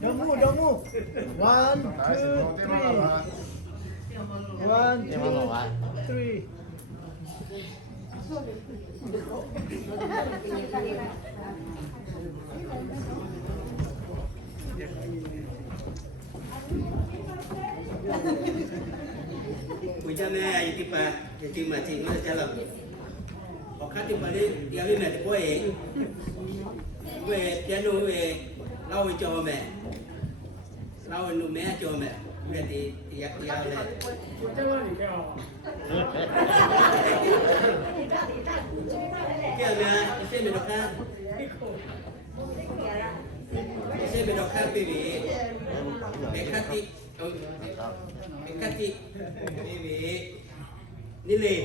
Don't move, don't move. One, two, three. One, two, three. คุยจะแม่ยังติดปะยังติดมาจริงว่าจะหลับพอคัดติดปะนี่ยังไม่แม่ติดพ่อเองเวทยันดูเวเล่าไปโจแม่เล่าไปหนุ่มแม่โจแม่แม่ตียาวเลยเกี่ยวนะเส้นเป็นดอกข้างเส้นเป็นดอกข้างปีบีเด็กคัดติเด็กคัดติปีบีนี่เลย